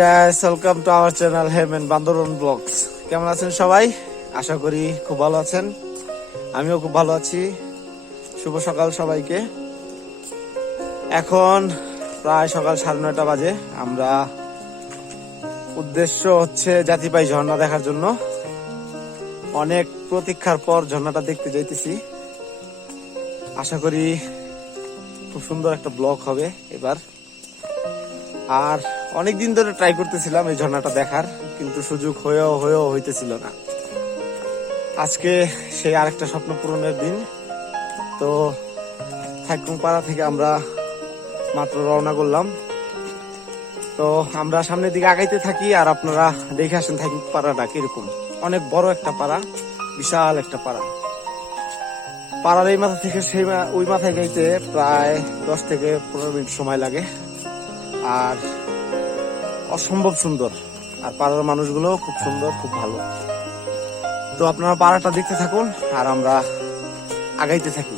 Guys, welcome to our channel Hemen Bandarban vlogs. কেমন আছেন সবাই? আশা করি খুব ভালো আছেন। আমিও খুব ভালো আছি। শুভ সকাল সবাইকে। এখন প্রায় সকাল 9:30 বাজে। আমরা উদ্দেশ্য হচ্ছে জাতিপাই ঝর্ণা দেখার জন্য। অনেক প্রতীক্ষার পর ঝর্ণাটা দেখতে যাইতেছি। আশা করি খুব সুন্দর একটা ব্লগ হবে এবার। আর অনেকদিন ধরে ট্রাই করতেছিলাম এই ঝর্ণাটা দেখার, কিন্তু সুযোগ হয়েও হইতেছিল না। আজকে সেই আরেকটা স্বপ্ন পূরণের দিন। তো থাইকুংপাড়া থেকে আমরা মাত্র রওনা করলাম। তো আমরা সামনের দিকে আগাইতে থাকি, আর আপনারা দেখে আসেন থাইকুংপাড়াটা কিরকম। অনেক বড় একটা পাড়া, বিশাল একটা পাড়া। পাড়ার এই মাথা থেকে সেই ওই মাথায় যাইতে প্রায় 10 থেকে 15 মিনিট সময় লাগে। আর অসম্ভব সুন্দর, আর পাড়ার মানুষগুলো খুব সুন্দর, খুব ভালো। তো আপনারা পাড়াটা দেখতে থাকুন আর আমরা আগাইতে থাকি।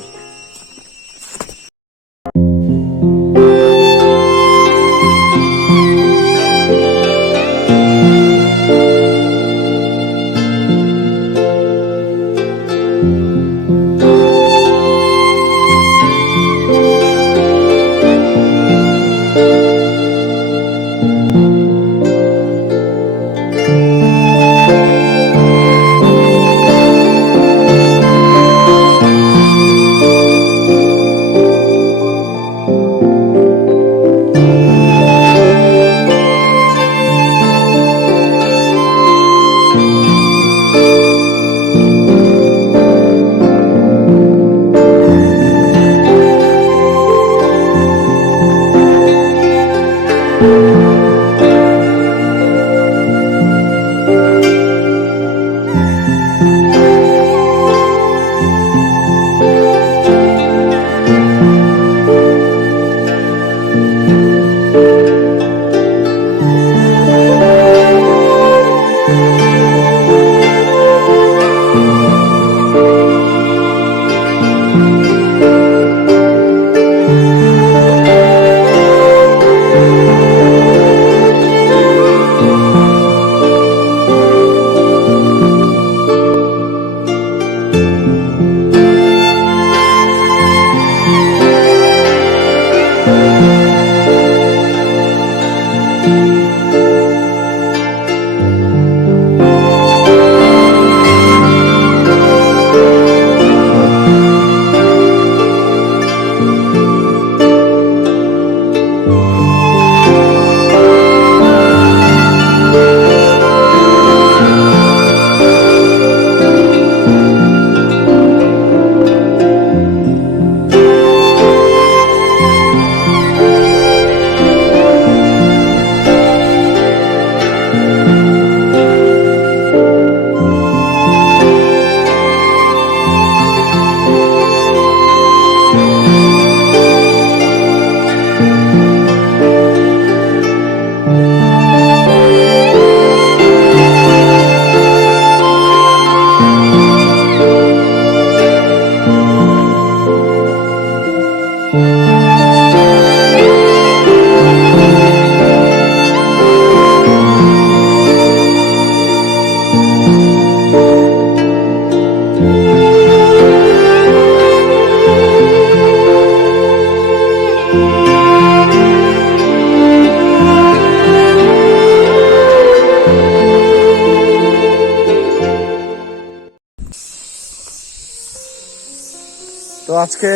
তো আজকে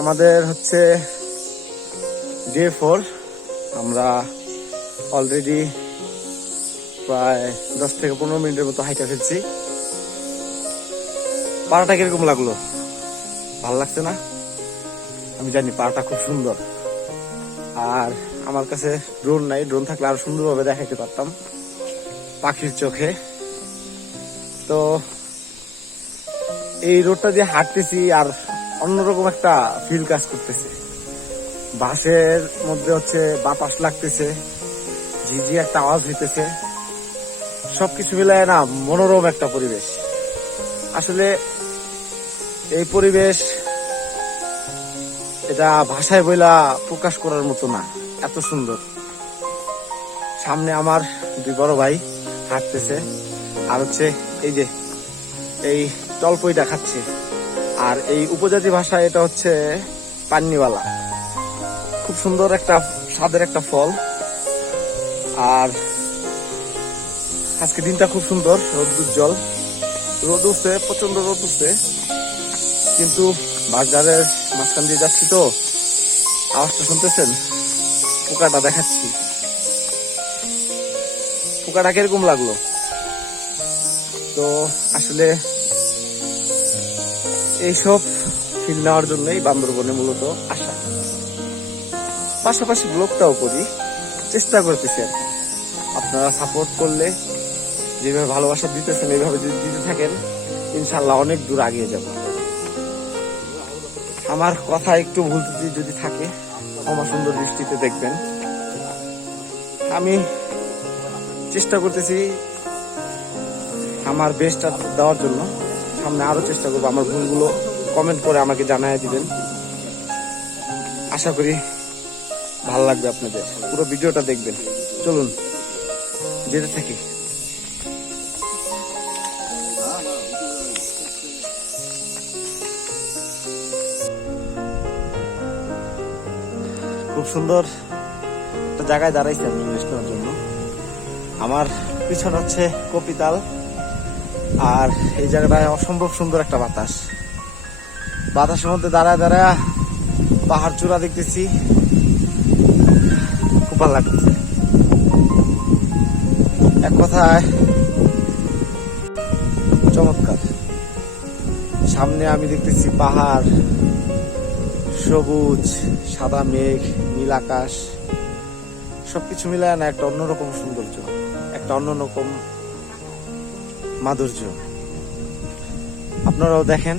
আমাদের হচ্ছে ডে 4। আমরা অলরেডি প্রায় 10 থেকে 15 মিনিটের মতো হাইটা ফেলছি। পাড়াটা কিরকম লাগলো? ভালো লাগছে না? আমি জানি পাড়াটা খুব সুন্দর। আর আমার কাছে ড্রোন নাই, ড্রোন থাকলে আরো সুন্দরভাবে দেখাতে পারতাম পাখির চোখে। তো এই রোডটা দিয়ে হাঁটতেছি আর অন্যরকম একটা ফিল কাজ করতেছে। বাসের মধ্যে হচ্ছে বাতাস লাগতেছে, ঝিঝি একটা আওয়াজ হইতেছে, সবকিছু মিলায় না মনোরম একটা পরিবেশ। আসলে এই পরিবেশ এটা ভাষায় বইলা প্রকাশ করার মতো না, এত সুন্দর। সামনে আমার দুই বড় ভাই হাঁটতেছে, আর হচ্ছে এই যে এই টলপইটা খাচ্ছে। আর এই উপজাতি ভাষায় এটা হচ্ছে পান্নিওয়ালা। খুব সুন্দর একটা স্বাদের একটা ফল। আর আজকে দিনটা খুব সুন্দর, রোদ উজ্জ্বল, রোদ উঠছে, প্রচন্ড রোদ উঠছে, কিন্তু বাজারের মাঝখান দিয়ে যাচ্ছি তো আওয়াজটা শুনতেছেন, পোকাটা দেখাচ্ছি। পোকাটা কিরকম লাগলো? তো আসলে এইসব ফিল নেওয়ার জন্যই বান্দরবনে মূলত আসা। পাশাপাশি ব্লগটাও করি, চেষ্টা করতেছি আর কি। আপনারা সাপোর্ট করলে, যেভাবে ভালোবাসা দিতেছেন এইভাবে যদি দিতে থাকেন, ইনশাল্লাহ অনেক দূর আগিয়ে যাব। আমার কথা একটু ভুল ত্রুটি যদি থাকে ক্ষমা সুন্দর দৃষ্টিতে দেখবেন। আমি চেষ্টা করতেছি আমার বেস্টটা দেওয়ার জন্য, সামনে আরো চেষ্টা করবো। আমার ভুলগুলো কমেন্ট করে আমাকে জানায় দিবেন, আশা করি ভালো লাগবে আপনাদের। পুরো ভিডিওটা দেখবেন। চলুন যেতে থাকি। খুব সুন্দর একটা জায়গায় দাঁড়াইছি আমি রেস্ট নেওয়ার জন্য। আমার পিছনে হচ্ছে কপিতাল, আর এই জায়গাটায় অসম্ভব সুন্দর একটা বাতাস। বাতাসের মধ্যে দাঁড়ায় দাঁড়ায় পাহাড় চূড়া দেখতেছি, খুব ভালো লাগতেছে। এক কথায় চমৎকার। সামনে আমি দেখতেছি পাহাড়, সবুজ, সাদা মেঘ, নীল আকাশ, সবকিছু মিলায় না একটা অন্যরকম সৌন্দর্য, একটা অন্যরকম মাধুর্য। আপনারাও দেখেন।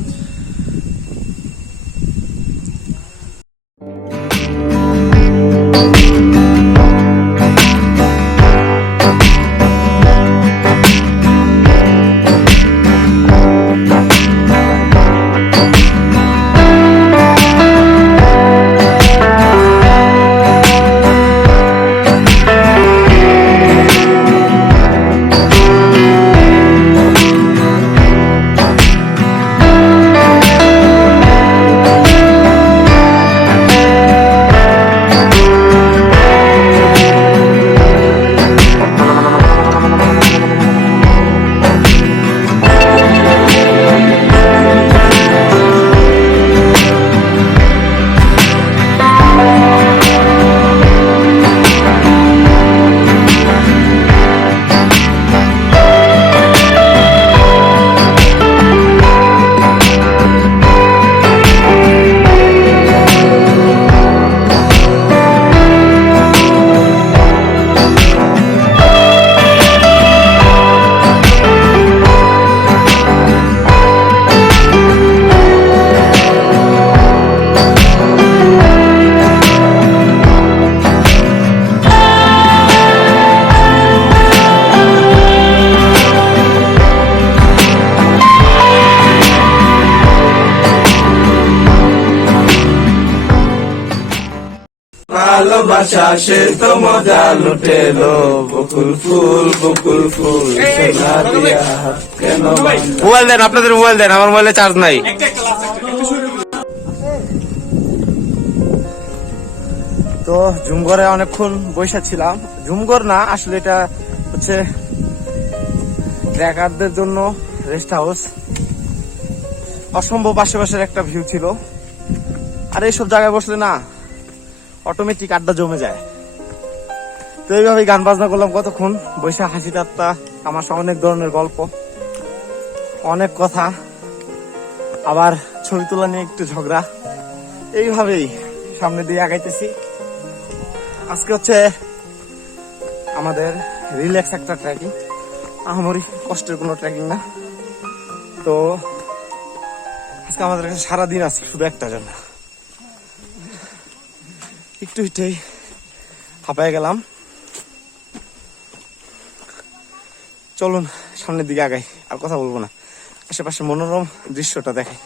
ভালোবাসা সে তো মজা লুটেলো, বকুল ফুল বকুল ফুল সোনা দিয়া কেন। মোবাইল দেন, আপনাদের মোবাইল দেন, আমার মোবাইলে চার্জ নাই। তো ঝুমঘরে অনেকক্ষণ বসে ছিলাম। ঝুমঘর না, আসলে এটা হচ্ছে ট্রেকারদের জন্য রেস্ট হাউস। অসম্ভব আশেপাশের একটা ভিউ ছিল। আর এইসব জায়গায় বসলে না অটোমেটিক আড্ডা জমে যায়। তো এইভাবেই গান বাজনা করলাম কতক্ষণ, বৈশা হাসি ঠাট্টা, আমার অনেক ধরনের গল্প, অনেক কথা, আবার ছবি তোলা নিয়ে একটু ঝগড়া। এইভাবেই সামনে দিয়ে আগাইতেছি। আজকে হচ্ছে আমাদের রিল্যাক্স একটা ট্রেকিং, আমারই কষ্টের কোনো ট্রেকিং না। তো আজকে আমাদের কাছে সারাদিন আছে শুধু একটা জন্য। একটু হেঁটেই হাঁপায় গেলাম। চলুন সামনের দিকে আগাই, আর কথা বলবো না, আশেপাশে মনোরম দৃশ্যটা দেখাই।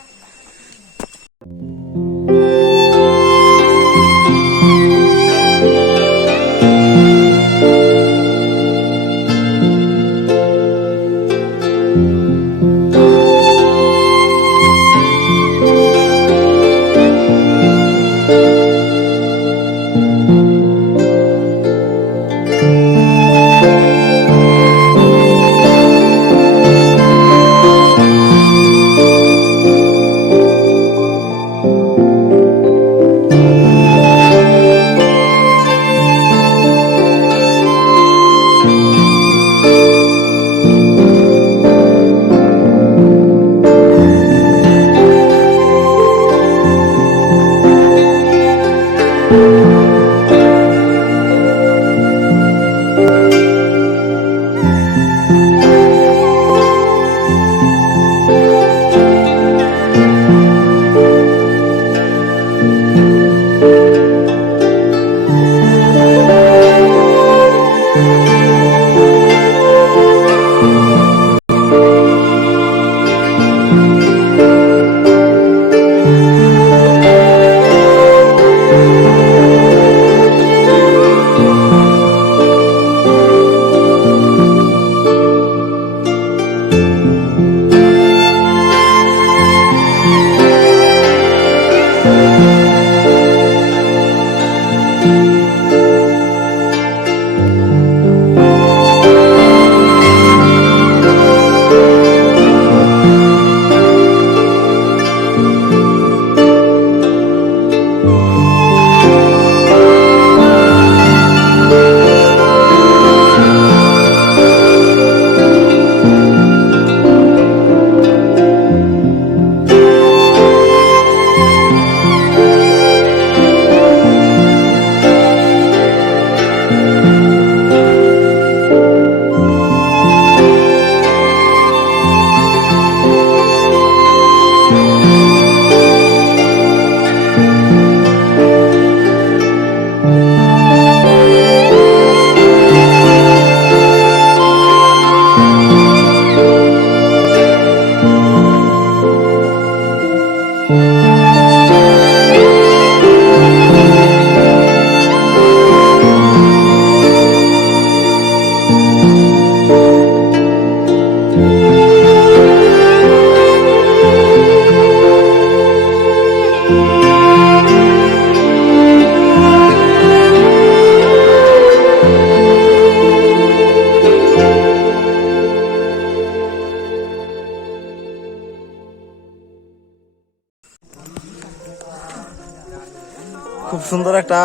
খুব সুন্দর একটা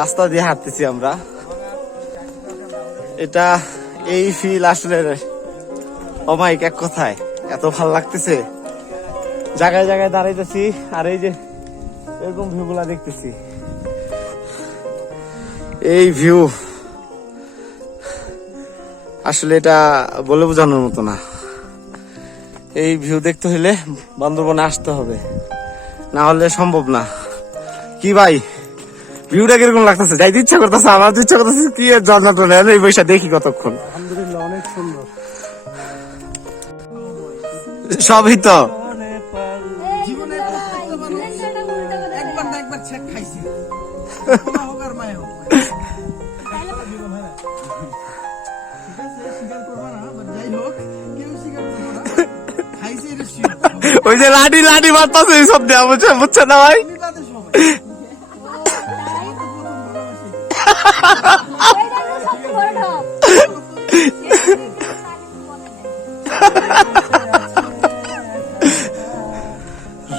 রাস্তা দিয়ে হাঁটতেছি আমরা। এটা এই ফিল আসলে অমায়িক এক কথায়, এত ভালো লাগতেছে। জায়গায় জায়গায় দাঁড়াইতেছি আর এই যে এরকম ভিউ গুলা দেখতেছি। এই ভিউ আসলে এটা বলে বোঝানোর মতো না। এই ভিউ দেখতে হলে বান্দরবনে আসতে হবে, না হলে সম্ভব না। কি ভাই, ভিউটা কিরকম লাগতেছে? যাইতে ইচ্ছা করতেছে, আমার ইচ্ছা করতেছে কি ঝর্ণা টর্ণা এই বৈশা দেখি কতক্ষণ। আলহামদুলিল্লাহ, অনেক সুন্দর। সবই তো একবার ছেক খাইছি হোক আর মায় হোক, স্বীকার করবা না, যাই হোক কেউ স্বীকার করবো না, খাইছি এটা শিওর। ওই যে লাঠি লাঠি মারতেছে সব দেওয়া, বুঝছে না ভাই?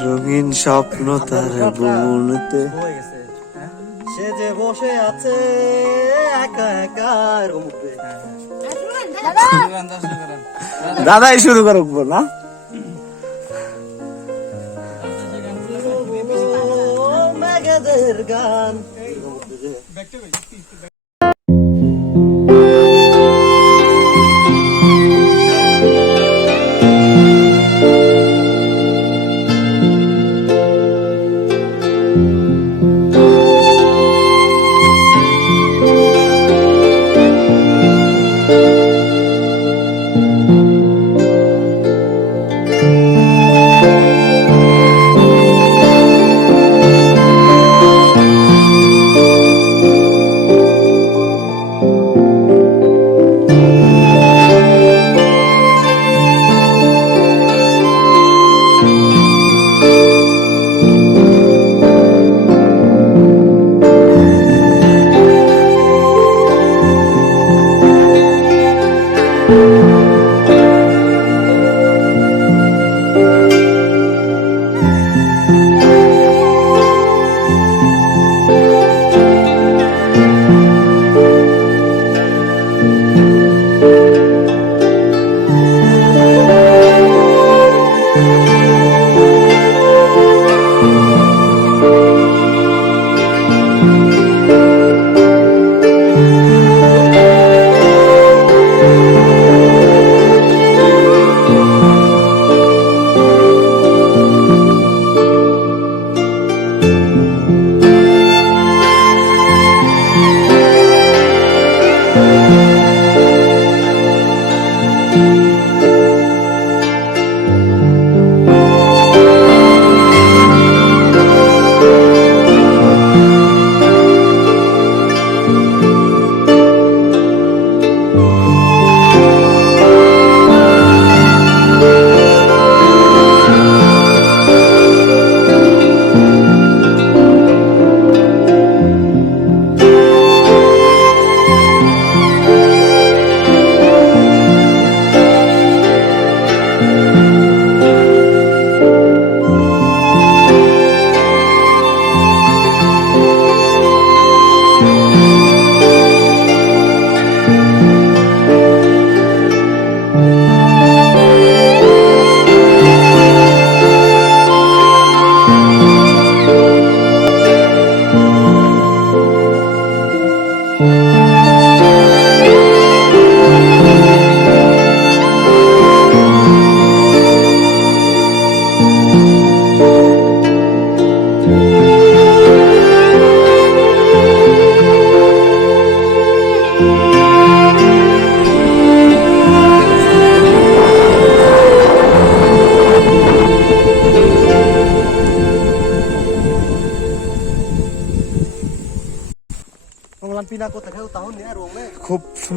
রঙিন স্বপ্ন তার বুনতে সে যে বসে আছে একা একা। দাদাই শুরু করুক না? মেঘেদের গান।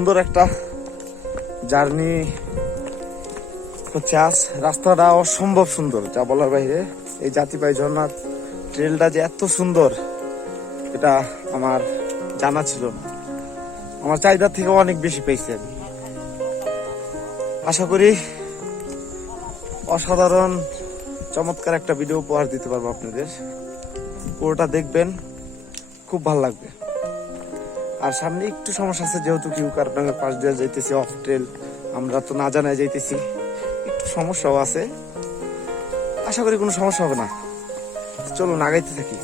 সুন্দর একটা জার্নি হচ্ছে আজ। রাস্তাটা অসম্ভব সুন্দর, যা বলার বাইরে। এই জাতিপাই ঝর্ণার ট্রেলটা যে এত সুন্দর এটা আমার জানা ছিল না। আমার চাহিদার থেকে অনেক বেশি পেয়েছি আমি। আশা করি অসাধারণ চমৎকার একটা ভিডিও উপহার দিতে পারবো আপনাদের। পুরোটা দেখবেন, খুব ভালো লাগবে। আর সামনে একটু সমস্যা আছে, যেহেতু কিউকারডাঙ্গার পাশ দিয়ে যাইতেছি, অফ ট্রেল, আমরা তো না জানাই যাইতেছি, একটু সমস্যাও আছে। আশা করি কোনো সমস্যা হবে না। চলুন আগাইতে থাকি।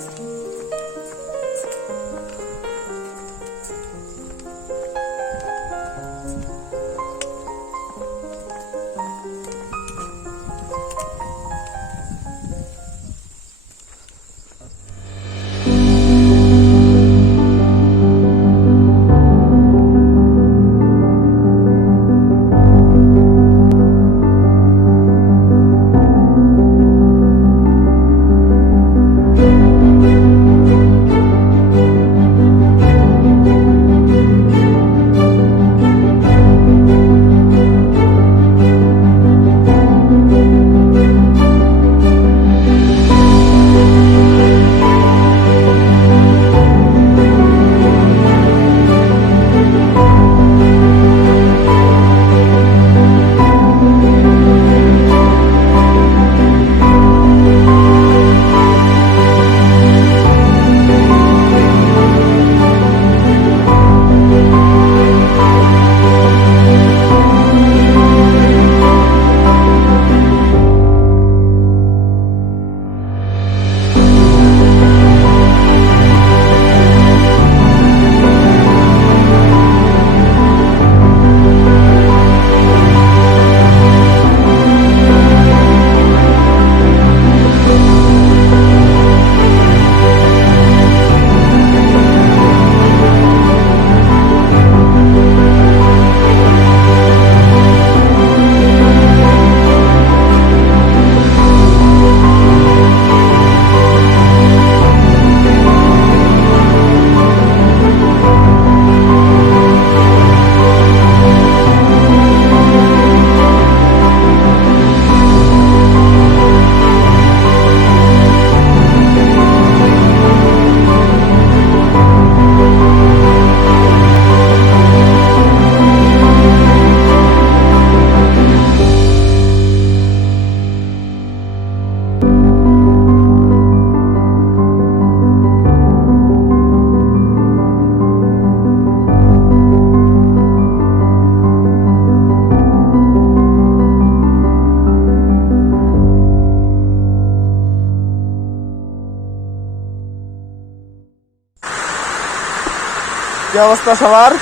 কি অবস্থা সবার?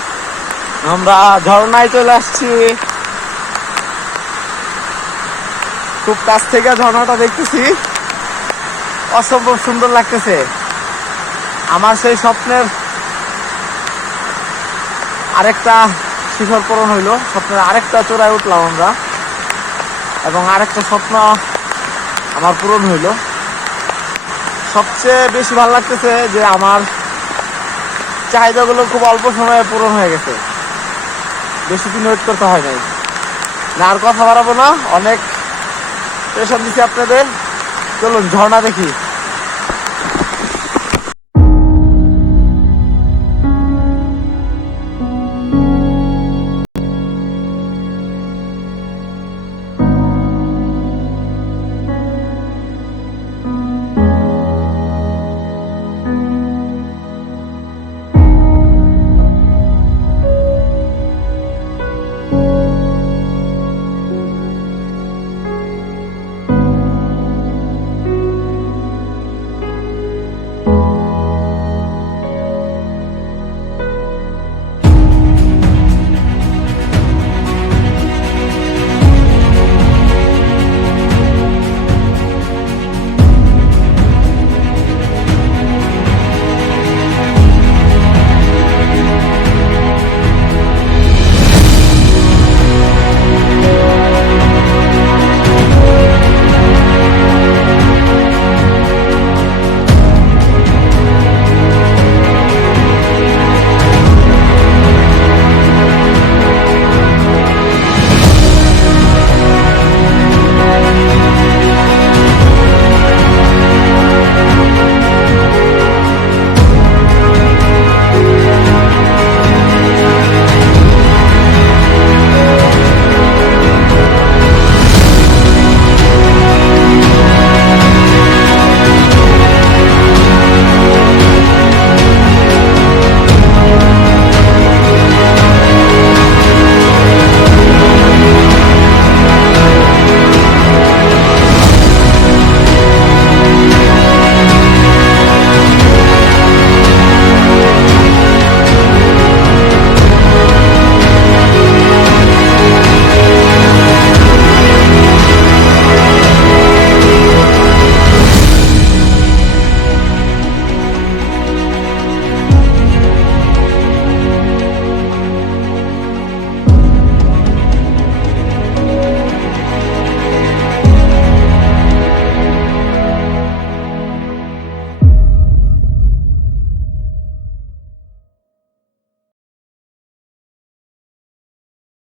আমরা ঝর্ণায় চলে আসছি। খুব কাছ থেকে ঝর্ণাটা দেখতেছি, অসম্ভব সুন্দর লাগতেছে। আমার সেই স্বপ্নের আরেকটা শিখর পূরণ হইলো, স্বপ্নের আরেকটা চূড়ায় উঠলাম আমরা, এবং আরেকটা স্বপ্ন আমার পূরণ হইলো। সবচেয়ে বেশি ভালো লাগতেছে যে আমার চাহিদাগুলো খুব অল্প সময়ে পূরণ হয়ে গেছে, বেশি দিন ওয়েট করতে হয় নাই। না আর কথা বাড়াবো না, অনেক প্রেশার দিচ্ছি আপনাদের। চলুন ঝর্ণা দেখি।